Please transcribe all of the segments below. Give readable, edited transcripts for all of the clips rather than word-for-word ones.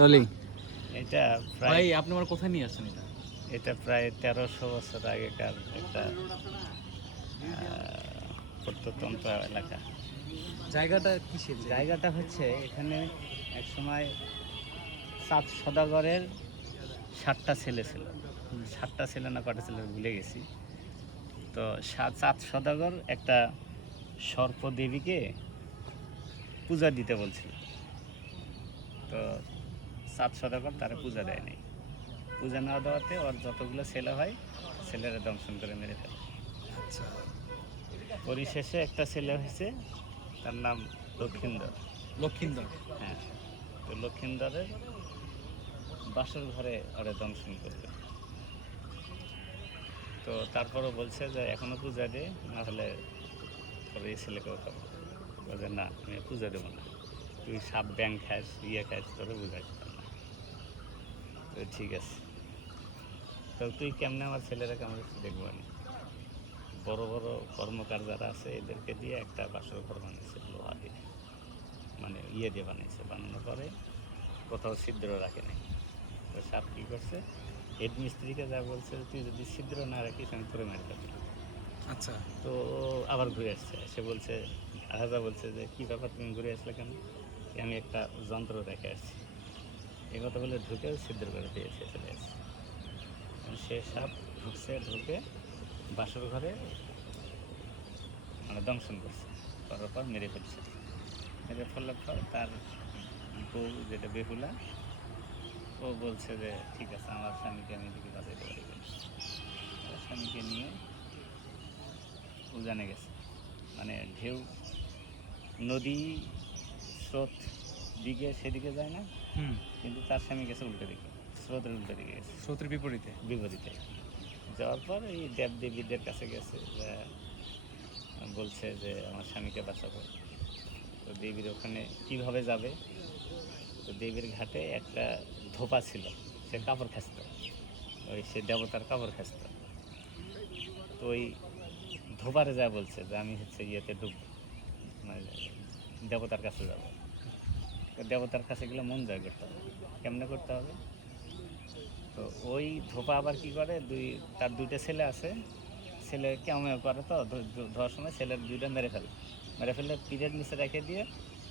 Rolling. এটা প্রায় ভাই আপনি আমার কোথায় নিয়ে আসছেন এটা? এটা প্রায় 1300 বছর আগেকার একটা প্রত্যন্ত এলাকা। জায়গাটা কিসের জায়গাটা হচ্ছে এখানে এক সময় চাঁদ সদাগরের 7টা ছেলে ছিল। 7টা ছেলে না কটা ছেলে ভুলে গেছি। তো চাঁদ সদাগর একটা সর্পদেবীকে পূজা দিতে বলছিল। তো চাঁদ সদাগর তারা পূজা দেয় নাই। পূজা না দেওয়াতে ওর যতগুলো ছেলে হয় ছেলেরা দংশন করে মেরে ফেলে। আচ্ছা। পরিশেষে একটা ছেলে হয়েছে, তার নাম লক্ষিন্দর। লক্ষিন্দর। হ্যাঁ, তো লক্ষিন্দরের বাসর ঘরে ওরা দংশন করবে। তো তারপরও বলছে যে এখনো পূজা দে, না হলে তবে এই ছেলেকেও খাবো। বলে না, আমি পূজা দেবো না, তুই সাপ ব্যাং খাস খাস তোরে বুঝাইতাম না। তো ঠিক আছে, তো তুই কেমনে আমার ছেলেরা কেমন দেখবো না। বড় বড় কর্মকার যারা আছে এদেরকে দিয়ে একটা বাসর ঘর বানিয়েছে লোহা দিয়ে, মানে দিয়ে বানিয়েছে। বানানোর পরে কোথাও ছিদ্র রাখে নাই। তো সাপ কী করছে, হেড মিস্ত্রিকে যা বলছে, তুই যদি ছিদ্র না রাখিস আমি তোরে মেরে ফেলবো। আচ্ছা। তো আবার ঘুরে আসছে, সে বলছে, রাজা বলছে যে কী ব্যাপার, তুমি ঘুরে আসলে কেন? আমি একটা যন্ত্র রেখে আসছি। এই কথা বলে ঢুকেও ছিদ্র করে দিয়েছে, চলে আসছে। সে সাপ ঢুকে বাসর ঘরে মানে দংশন করছে, করার পর মেরে ফেলছে। মেরে ফেলার পর তার বউ যেটা বেহুলা, ও বলছে যে ঠিক আছে, আমার স্বামীকে আমি দিকে বাঁচাইতে পারি। স্বামীকে নিয়ে উজানে গেছে, মানে ঢেউ নদী স্রোত দিকে সেদিকে যায় না, কিন্তু তার স্বামী গেছে উল্টো দিকে, স্রোতের উল্টো দিকে গেছে, স্রোতের বিপরীতে। যাওয়ার পর এই দেবদেবীদের কাছে গেছে, বলছে যে আমার স্বামীকে বাঁচাবো। তো দেবীর ওখানে কিভাবে যাবে, তো দেবীর ঘাটে একটা ধোপা ছিল, সে কাপড় খাচত, সে দেবতার কাপড় খাচত। তো ওই ধোপারে যা বলছে যে আমি হচ্ছে ইয়েতে ডুববো, মানে দেবতার কাছে যাব। তো দেবতার কাছে গেলে মন জয় করতে হবে। কেমনে করতে হবে, তো ওই ধোপা আবার কি করে, তার দুইটা ছেলে আছে, ছেলে কেমন করে, তো ধোয়ার সময় ছেলের দুইটা মেরে ফেললে পিঠের নিচে রেখে দিয়ে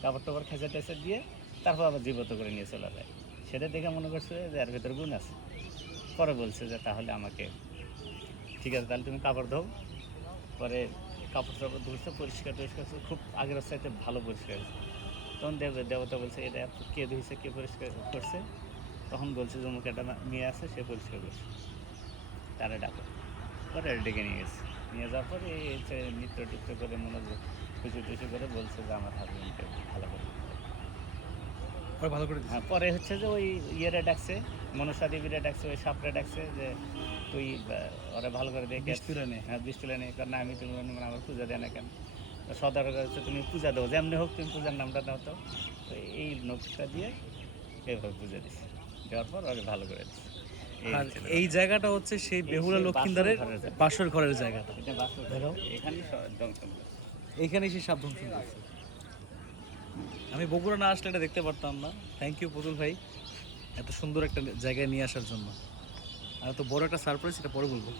কাপড় টাপড় খেঁচে টেঁচে দিয়ে তারপর আবার জীবত করে নিয়ে চলে যায়। সেটা দেখে মনে করছে যে এর ভেতর গুণ আছে। পরে বলছে যে তাহলে আমাকে, ঠিক আছে তাহলে তুমি কাপড় ধোও। পরে কাপড় টাপড় ধুচ্ছে, পরিষ্কার খুব আগের চাইতে ভালো পরিষ্কার হয়েছে। তখন দেবতা বলছে এটা কে ধুইছে, কে পরিষ্কার করছে? তখন বলছে যে মুখে একটা মেয়ে আছে, সে পরিষ্কার করছে, তারা ডাকো। পরে ডেকে নিয়ে গেছে, নিয়ে যাওয়ার পরে এই নৃত্য টিত্য করে মনোযোগ খুশি টুসি করে বলছে যে আমার হাজবেন্ডকে ভালো করে ভালো করে দিছে। হ্যাঁ, পরে হচ্ছে যে ওই ইয়েরে ডাকছে, মনসা দেবীরা ডাকছে, ওই সাপরে ডাকছে যে তুই ওরা ভালো করে দেখে বিষ তুলে নে। হ্যাঁ, বিষ তুলে নেই, কারণ আমি তুমি মানে আমার পূজা দেয় না কেন? সদর হচ্ছে তুমি পূজা দেবো, যেমনি হোক তুমি পূজার নামটা দাও। তো এই নকশা দিয়ে এইভাবে পূজা দিচ্ছে, দেওয়ার পর ওরা ভালো করে দিচ্ছে। আর এই জায়গাটা হচ্ছে সেই বেহুলা লক্ষিন্দরের বাসর ঘরের জায়গাটা। এটা বাসর ঘর, এখানেই দংশন করছে। এইখানেই সে সাপ দংশন করছে। আমি বগুড়া না আসলে এটা দেখতে পারতাম না। থ্যাংক ইউ পুতুল ভাই, এত সুন্দর একটা জায়গায় নিয়ে আসার জন্য। আর এত বড় একটা সারপ্রাইজ, এটা পরে বলবো।